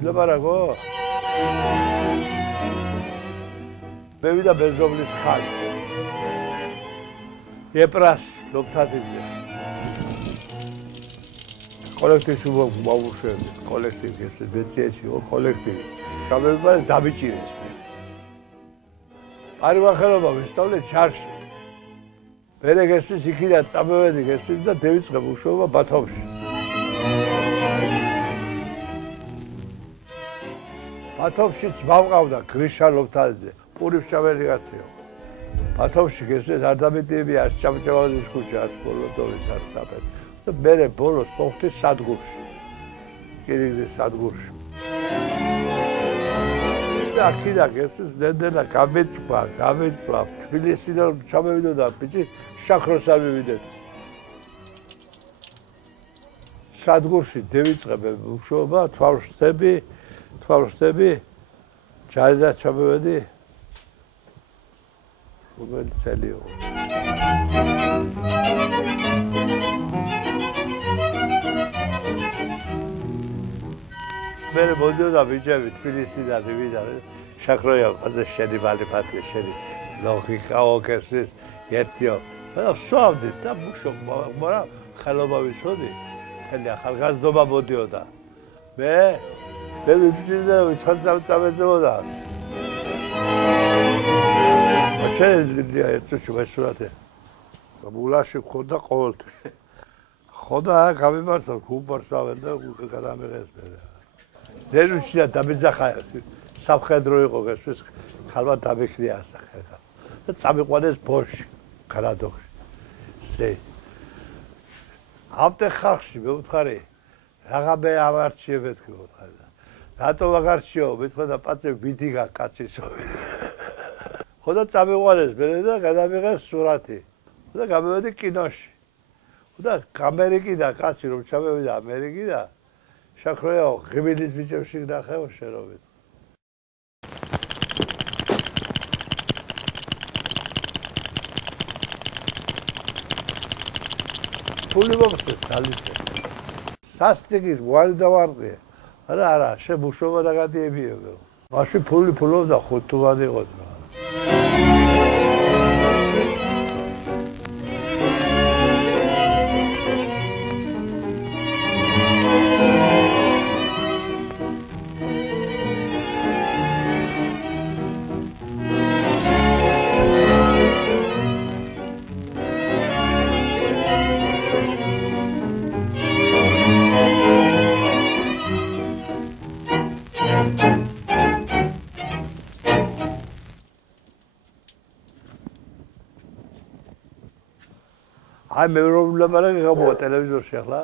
ილაპარაკო? მე ვიდა ბეზობლის ხალი. ეპრას ლობთათიძე. კოლექტივს მოვუშვები, კოლექტივი ეს ბეციეში კოლექტივი. გამებარე დაბიჭირეს მე. პარივახელობა ვისწავლე ჩარში. მერე გესმის იქიდან წამოვედი გესმის და დავიწყე მუშაობა ბათუმში. ბათუმშიც მავყავდა გრიშა ლობთაძე, პურიფშაველი გასიო. ბათუმში გესმის არ დამეტიები არ ჭამჭავაძის ქუჩა, არ პოლოტოვის, არ საფეთ. და მერე ბოლოს მოხდი სადგურში. კირიგზის სადგურში. და აქედან გესმის დედელა გამეწვა, თბილისიდან ჩამოვიდოდა ბიჭი, შაქროს არ მივიდეთ. სადგურში დავიწყე მუშაობა, თვალშტები, ჯარიდან ჩამოვედი. რომელი წელი იყო? მე მოდიოდა ბიჭები თბილისიდან მივიდა შაქროია ფაზე შენი მალიფათი შენი ლოგიკა ოკესის ერთიო და ვსვავდი და მუშაობა ხელობა ვიცოდი თელი ახალგაზრდობა მოდიოდა მე ვიბრძვიდა ვიცხაწამეწებოდა ჩელი ერთში ვესურათე გულაში ხოდა ყოველთვის ხოდა გამიმართა გუბარსავენ და გადამიღეს მე რელუცია დაბეძახა სამხედრო იყო გასვლის ხალვა დაბექნია ასახე და წამიყვანეს ბოში გარადოქში ზეით აბდე ხალხში მეუთხარი რაღაბე ავარჩიე მეთქი მეუთხარი რატო ვაღარჩიო მეთქვა და პაწე ვიდიგა კაცისო ხოდა წამიყვანეს მე და გადამიღეს სურათი და გამოვედი კინოში და ამერიკიდან კაცი რომ ჩამოვიდა ამერიკიდან შაქროიაო ღიმილის ბიჭებში ნახეო შენობით ფული მომწეს ალიტე სასტიკის ვარი დავარყე არა შემუშობა დაგადიებიებო მაშინ ფულობდა 5 თვიანი იყო აი მე რომ ვლაპარაკე გამოვა ტელევიზორში ახლა